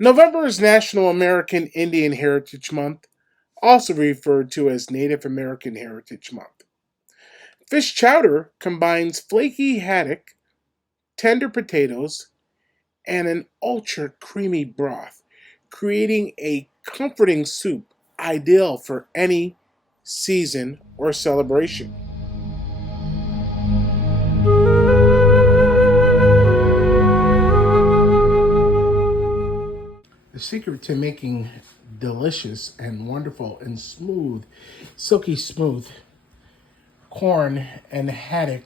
November is National American Indian Heritage Month, also referred to as Native American Heritage Month. Fish chowder combines flaky haddock, tender potatoes, and an ultra creamy broth, creating a comforting soup ideal for any season or celebration. The secret to making delicious and wonderful and smooth, silky smooth corn and haddock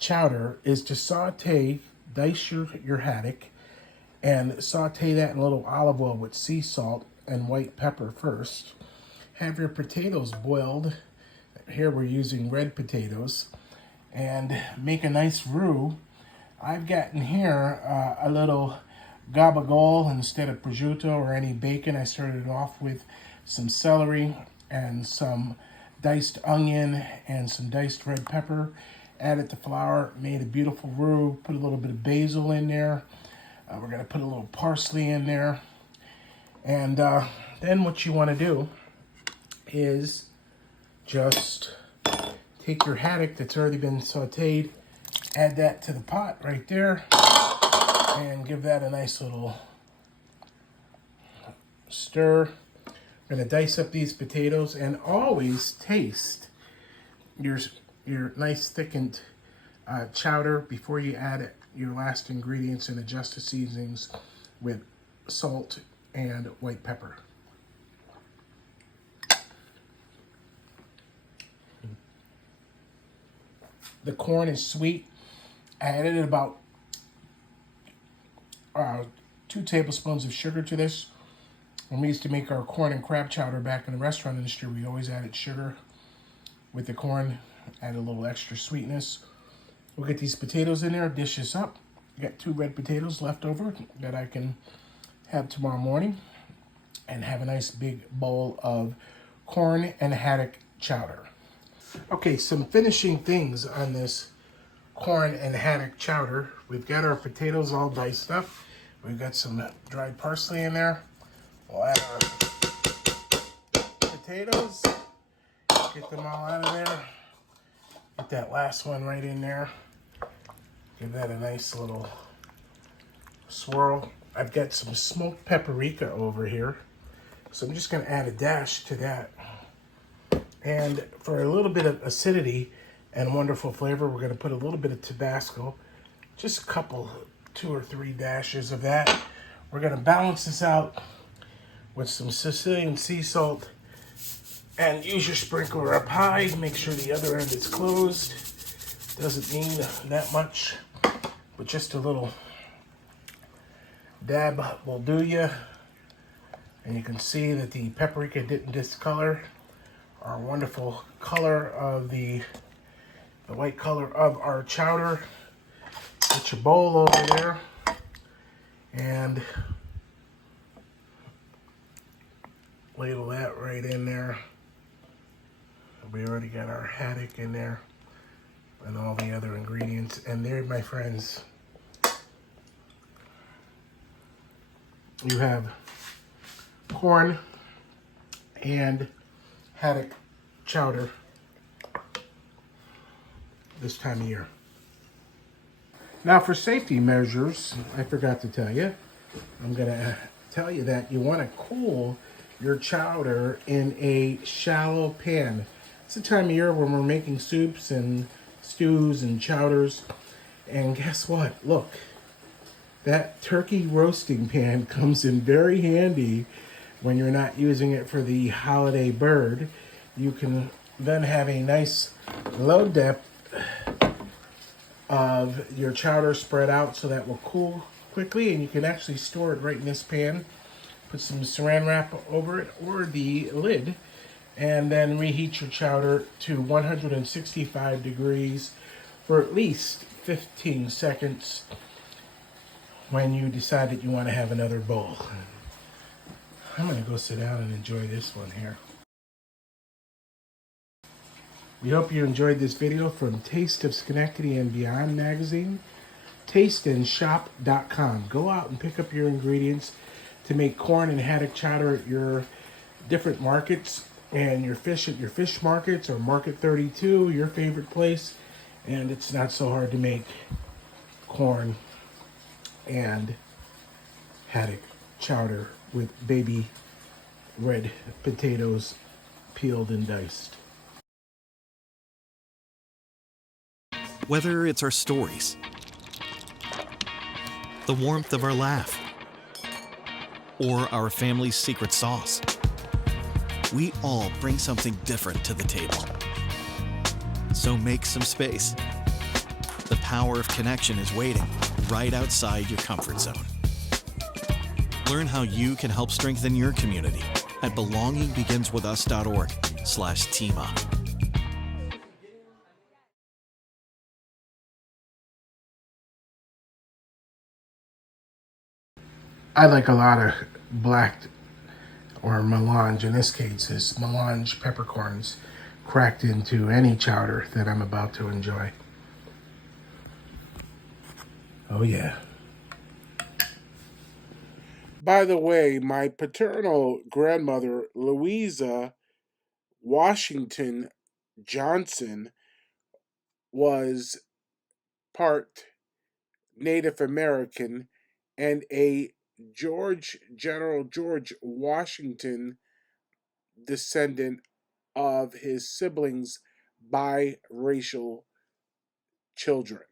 chowder is to dice your haddock, and saute that in a little olive oil with sea salt and white pepper first. Have your potatoes boiled. Here we're using red potatoes, and make a nice roux. I've gotten here a little gabagool instead of prosciutto or any bacon. I started off with some celery and some diced onion and some diced red pepper. Added the flour, made a beautiful roux, put a little bit of basil in there. We're going to put a little parsley in there. And then what you want to do is just take your haddock that's already been sauteed, add that to the pot right there, and give that a nice little stir. I'm going to dice up these potatoes, and always taste your nice thickened chowder before you add your last ingredients, and adjust the seasonings with salt and white pepper. The corn is sweet. I added about 2 tablespoons of sugar to this. When we used to make our corn and crab chowder back in the restaurant industry, we always added sugar with the corn, add a little extra sweetness. We'll get these potatoes in there, dish this up. Got 2 red potatoes left over that I can have tomorrow morning, and have a nice big bowl of corn and haddock chowder. Okay, some finishing things on this corn and haddock chowder. We've got our potatoes all diced up. We've got some dried parsley in there. We'll add our potatoes, get them all out of there. Get that last one right in there. Give that a nice little swirl. I've got some smoked paprika over here, so I'm just going to add a dash to that. And for a little bit of acidity and wonderful flavor, we're going to put a little bit of Tabasco, just a couple, 2 or 3 dashes of that. We're going to balance this out with some Sicilian sea salt, and use your sprinkler up high. Make sure the other end is closed. Doesn't need that much, but just a little dab will do you. And you can see that the paprika didn't discolor. Our wonderful color of the white color of our chowder. Get your bowl over there, and ladle that right in there. We already got our haddock in there and all the other ingredients. And there, my friends, you have corn and haddock chowder this time of year. Now, for safety measures, I forgot to tell you, I'm going to tell you that you want to cool your chowder in a shallow pan. It's the time of year when we're making soups and stews and chowders. And guess what? Look, that turkey roasting pan comes in very handy when you're not using it for the holiday bird. You can then have a nice low depth of your chowder spread out, so that will cool quickly, and you can actually store it right in this pan. Put some saran wrap over it or the lid, and then reheat your chowder to 165 degrees for at least 15 seconds when you decide that you want to have another bowl. I'm going to go sit down and enjoy this one here. We hope you enjoyed this video from Taste of Schenectady and Beyond magazine. TasteAndShop.com. Go out and pick up your ingredients to make corn and haddock chowder at your different markets and your fish at your fish markets or Market 32, your favorite place. And it's not so hard to make corn and haddock chowder with baby red potatoes peeled and diced. Whether it's our stories, the warmth of our laugh, or our family's secret sauce, we all bring something different to the table. So make some space. The power of connection is waiting right outside your comfort zone. Learn how you can help strengthen your community at belongingbeginswithus.org/teamup. I like a lot of black or melange. In this case, is melange peppercorns cracked into any chowder that I'm about to enjoy. Oh yeah. By the way, my paternal grandmother, Louisa Washington Johnson, was part Native American and a General George Washington descendant of his siblings' biracial children.